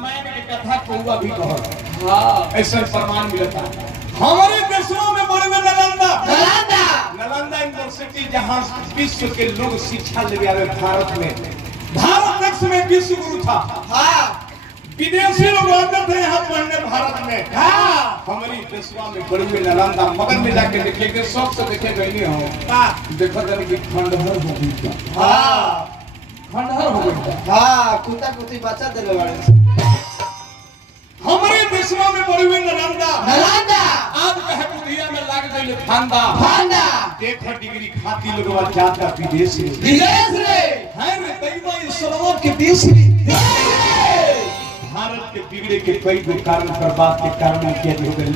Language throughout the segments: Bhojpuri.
रामायण की कथा को हुआ भी कहो। हाँ ऐसा प्रमाण मिलता है हमारे देशों में बड़े में नालंदा यूनिवर्सिटी जहाँ विश्व के लोग शिक्षा ले आए भारत में। भारत देश में विश्व गुरु था। हाँ विदेशी लोग आते थे यहाँ पढ़ने भारत में। हाँ हमारी देशवा में बड़ी में नालंदा मगर में जाके देखेंगे शौक से देखे गए हो देखो जरा कि खंडहर हो गई। हाँ खंडहर हो गई। हाँ कुत्ता कुत्ती बच्चा दिले वाले हमारे देशवा में बड़ी में नालंदा आज कहे बुधिया में लाग गई फांदा देखो डिग्री खाती लोग जाता विदेश रे है रे तैवा इस सरवा के देश रे भारत के बिगड़े के कई गो कारण बर्बाद के कारण किया हो गई।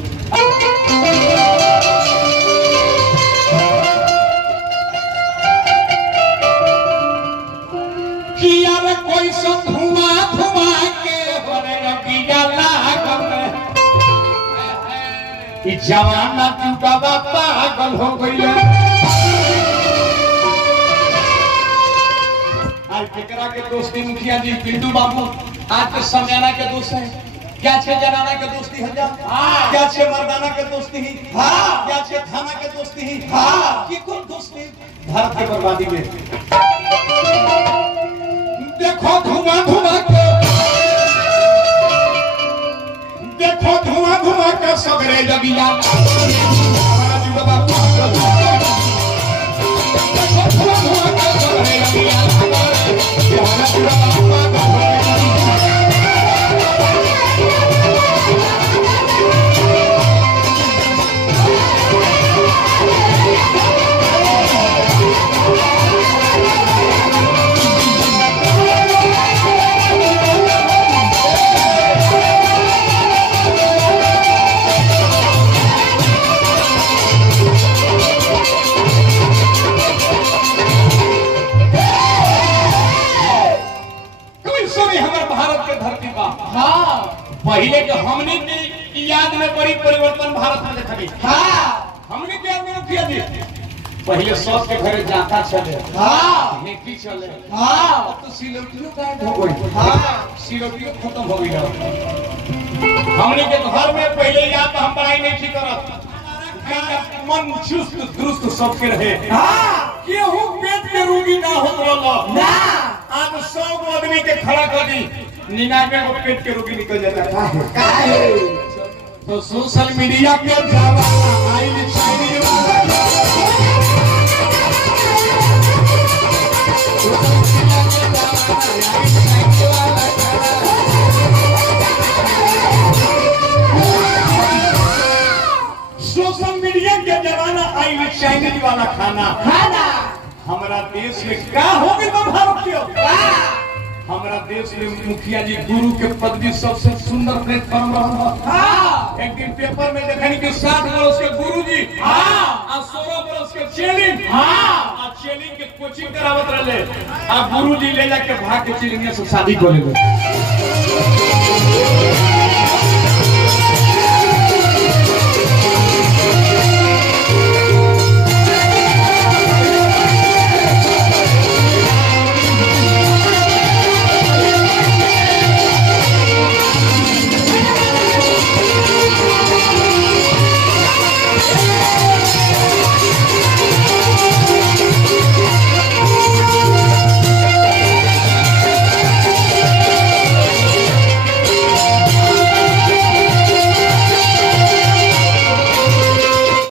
किया रे कोई सो धुआं के होरे रबिया लागल ई जवाना टूटा पागल हो गई। आज केकरा के दोस्ती मुखिया जी पिंटू बाबू आज के समयाना के दोस्त है क्या छे जनाना के दोस्ती है क्या छे मर्दाना के दोस्ती ही क्या छे थाना के दोस्ती ही की कौन दोस्ती भारत की बर्बादी में। देखो धुआं के सगरे जगिया पहले के हमने की याद में बड़ी परिवर्तन भारत में देखा। हाँ हमने के याद में मुखिया जी पहले सब के घरे जाता चले। हाँ नेकी चले। हाँ तो सिलौटियों गायब हो गई। हाँ सिलौटियों खत्म हो गई। हमने के घर में पहले याद हम पढ़ाई नहीं थी करत मन चुस्त दुरुस्त सबके रहे। हाँ केहू पेट के रोगी ना होत रहल ना आज 100 आदमी के खड़ा कर दी 99 को पेट के रोगी निकल जाता है। तो सोशल मीडिया पे जमाना आई चाइनीज सोशल मीडिया के जमाना आई चाइनीज वाला खाना हमारा देश में क्या हो गया भारत के हमारा देश में मुखिया जी गुरु के पदवी सबसे सुंदर प्लेटफॉर्म रहा। एक दिन पेपर में देखनी कि 60 बरस के गुरु जी और 16 बरस के चेलिन चेलिन के कोचिंग करावत रहे गुरु जी ले जाके भाग के चिलिंगिया से शादी कर ले।